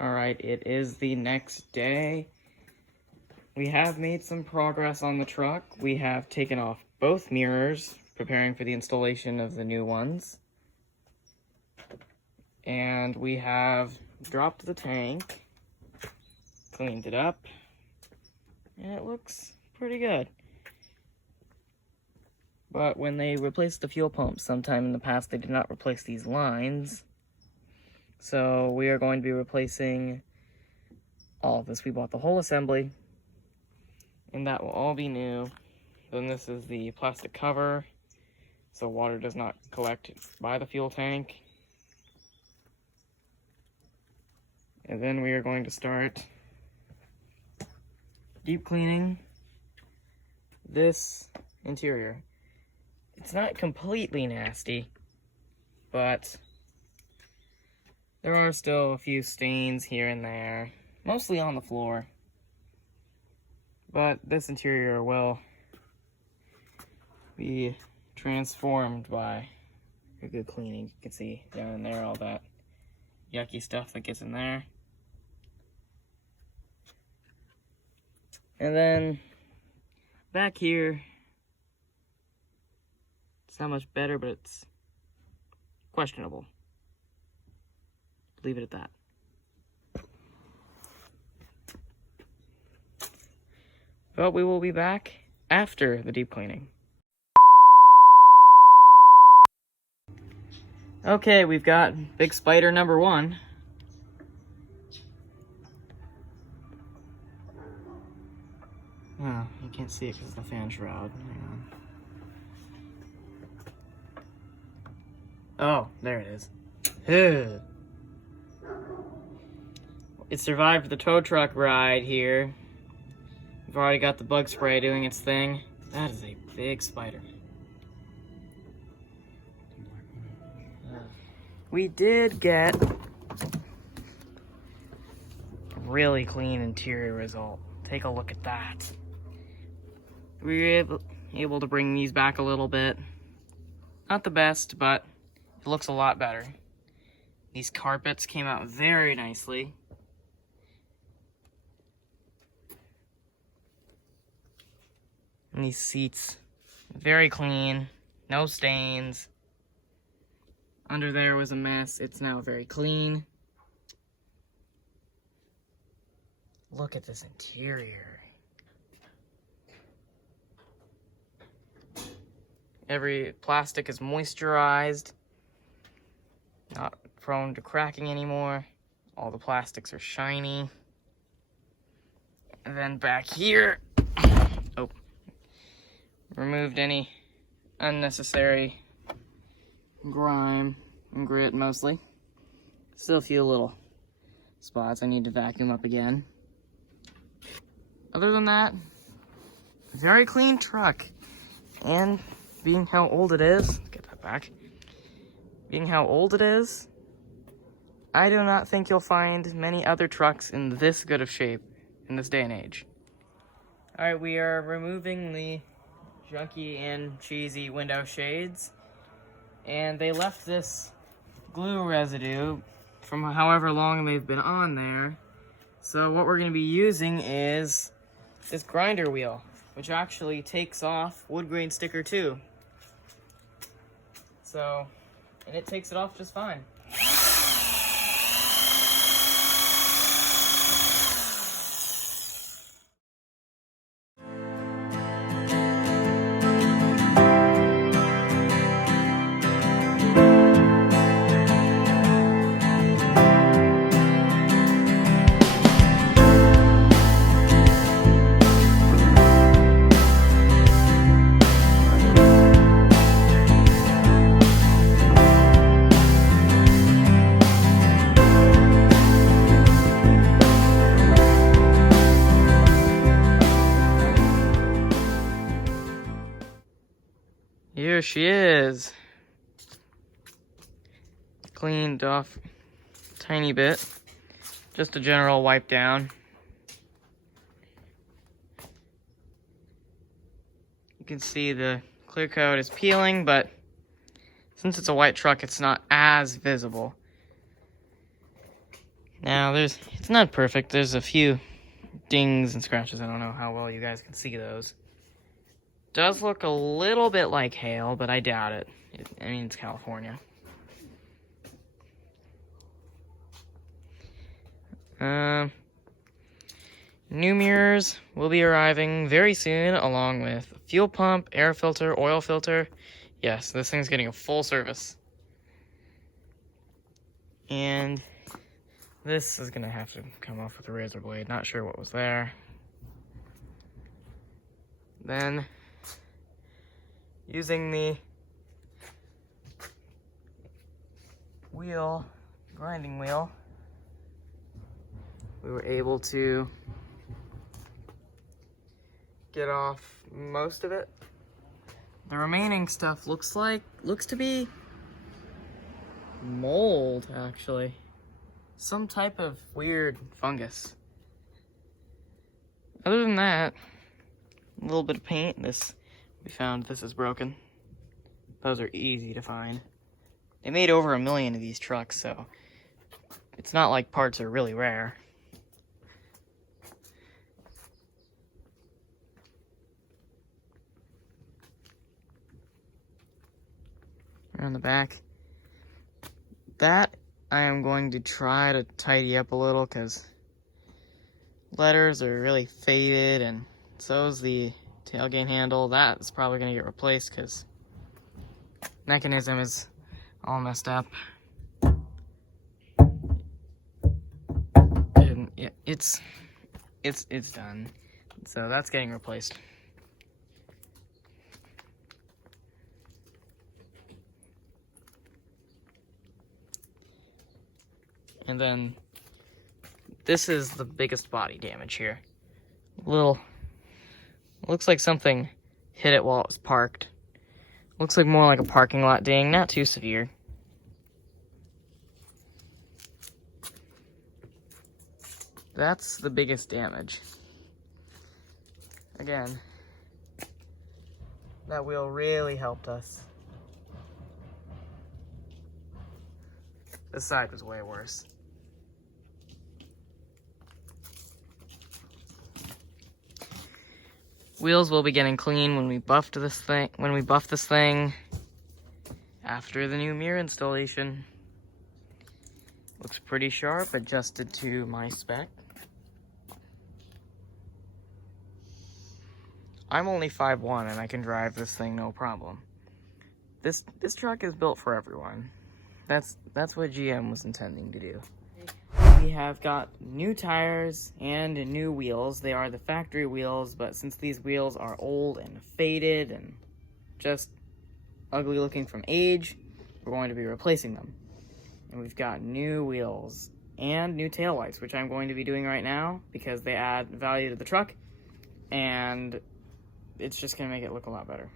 Alright, it is the next day. We have made some progress on the truck. We have taken off both mirrors, preparing for the installation of the new ones. And we have dropped the tank, cleaned it up, and it looks pretty good. But when they replaced the fuel pump sometime in the past, they did not replace these lines. So we are going to be replacing all of this. We bought the whole assembly, and that will all be new. Then this is the plastic cover, so water does not collect by the fuel tank. And then we are going to start deep cleaning this interior. It's not completely nasty, but there are still a few stains here and there, mostly on the floor. But this interior will be transformed by a good cleaning. You can see down in there all that yucky stuff that gets in there. And then back here, it's not much better, but it's questionable. Leave it at that. But we will be back after the deep cleaning. Okay, we've got big spider number 1. Oh, you can't see it because of the fan shroud. Hang on. Oh, there it is. Ugh. It survived the tow truck ride here. We've already got the bug spray doing its thing. That is a big spider. We did get a really clean interior result. Take a look at that. We were able to bring these back a little bit. Not the best, but it looks a lot better. These carpets came out very nicely. And these seats, very clean, no stains. Under there was a mess. It's now very clean. Look at this interior. Every plastic is moisturized, not prone to cracking anymore. All the plastics are shiny. And then back here, oh, removed any unnecessary grime and grit mostly. Still a few little spots I need to vacuum up again. Other than that, very clean truck. And being how old it is, get that back. Being how old it is, I do not think you'll find many other trucks in this good of shape in this day and age. Alright, we are removing the junky and cheesy window shades. And they left this glue residue from however long they've been on there. So what we're going to be using is this grinder wheel, which actually takes off wood grain sticker too. So, and it takes it off just fine. Here she is. Cleaned off a tiny bit. Just a general wipe down. You can see the clear coat is peeling, but since it's a white truck, it's not as visible. Now, it's not perfect. There's a few dings and scratches. I don't know how well you guys can see those. Does look a little bit like hail, but I doubt it. I mean, it's California. New mirrors will be arriving very soon, along with fuel pump, air filter, oil filter. Yes, this thing's getting a full service. And this is gonna have to come off with a razor blade. Not sure what was there. Then, using the grinding wheel, we were able to get off most of it. The remaining stuff looks to be mold, actually. Some type of weird fungus. Other than that, a little bit of paint. We found this is broken. Those are easy to find. They made over 1 million of these trucks, so it's not like parts are really rare. On the back, that I am going to try to tidy up a little because letters are really faded, and so is the tailgate handle. That is probably going to get replaced because mechanism is all messed up. And yeah, it's done. So that's getting replaced. And then this is the biggest body damage here. Looks like something hit it while it was parked. Looks like more like a parking lot ding, not too severe. That's the biggest damage. Again, that wheel really helped us. This side was way worse. Wheels will be getting clean when we buff this thing after the new mirror installation. Looks pretty sharp, adjusted to my spec. I'm only 5'1" and I can drive this thing no problem. This truck is built for everyone. That's what GM was intending to do. We have got new tires and new wheels. They are the factory wheels, but since these wheels are old and faded and just ugly looking from age, we're going to be replacing them. And we've got new wheels and new taillights, which I'm going to be doing right now because they add value to the truck, and it's just going to make it look a lot better.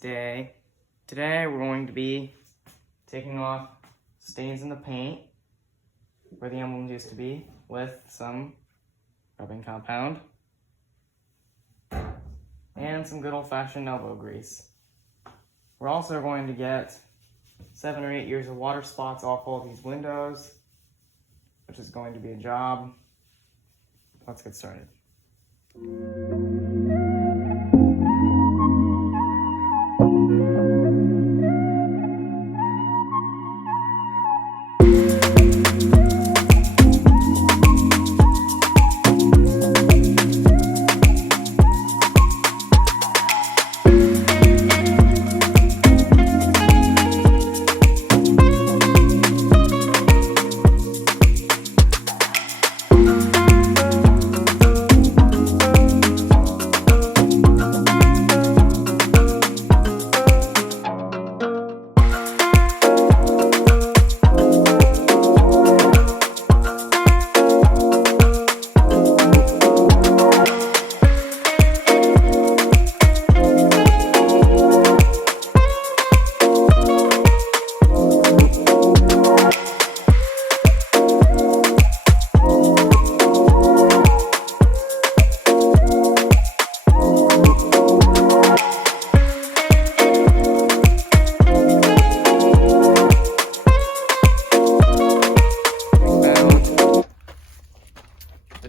Day. Today we're going to be taking off stains in the paint where the emblem used to be with some rubbing compound and some good old-fashioned elbow grease. We're also going to get 7 or 8 years of water spots off all these windows, which is going to be a job. Let's get started.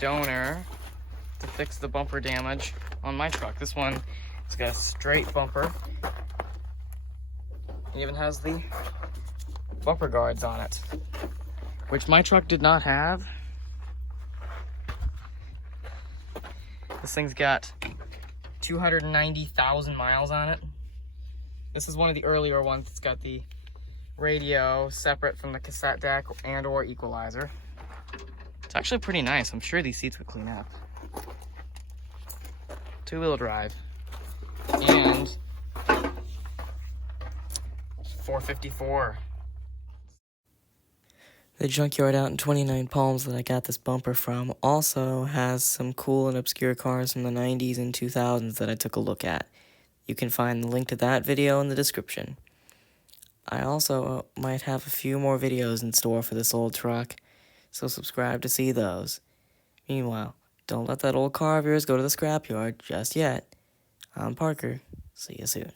donor to fix the bumper damage on my truck. This one, it's got a straight bumper. It even has the bumper guards on it, which my truck did not have. This thing's got 290,000 miles on it. This is one of the earlier ones. It's got the radio separate from the cassette deck and or equalizer. It's actually pretty nice. I'm sure these seats would clean up. Two-wheel drive. And 454. The junkyard out in 29 Palms that I got this bumper from also has some cool and obscure cars from the 90s and 2000s that I took a look at. You can find the link to that video in the description. I also might have a few more videos in store for this old truck, so subscribe to see those. Meanwhile, don't let that old car of yours go to the scrapyard just yet. I'm Parker. See you soon.